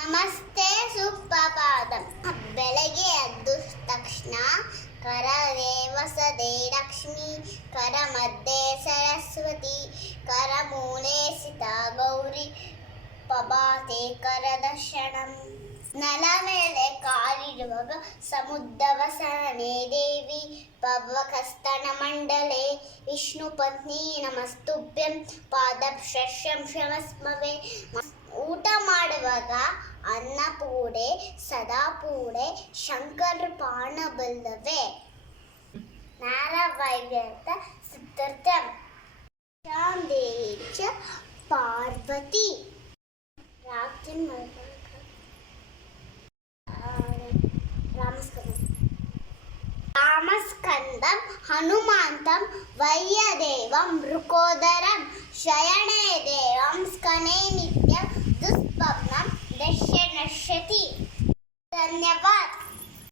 ನಮಸ್ತೆ ಸುಪ್ರಭಾತಂ. ಬೆಳಗ್ಗೆ ಎದ್ದು ತಕ್ಷಣ ಕರದೇವಸದೆ ಲಕ್ಷ್ಮಿ, ಕರ ಮಧ್ಯೆ ಸರಸ್ವತಿ, ಕರ ಮೂಲೆ ಸ್ಥಿತ ಗೌರಿ, ಪಬಾತೆ ಕರದರ್ಶನಂ. ನೆಲ ಮೇಲೆ ಕಾಲಿಡುವಾಗ ಸಮುದ್ರವಸನೆ ದೇವಿ, ಪವಕಸ್ತನ ಮಂಡಲೆ ವಿಷ್ಣು ಪತ್ನಿ ನಮಸ್ತುಭ್ಯಂ, ಪಾದಶಸ್ಯಂ ಶಮಸ್ಮವೆ. ಊಟ ಮಾಡುವಾಗ ಅನ್ನಪೂಡೆ ಸದಾಪೂಡೆ ಶಂಕರ ಪಾಣ ಬಲ್ಲವೇ ನಾರವೈವ್ಯತ ಸಿದ್ಧಾರ್ಥಂ ಶಾಂದೇಚ ಪಾರ್ವತಿ. ರಾಮಸ್ಕಂದಂ ಹನುಮಾಂತಂ ವಯ್ಯದೇವಂ ಮೃಕೋದರಂ, ಶಯಣೇ ದೇವಂ ಸ್ಕನೇ ನಿತ್ಯಂ ದುಸ್ವಪ್ನಂ ದಶ್ಯ ನಶ್ಯತಿ. ಧನ್ಯವಾದ.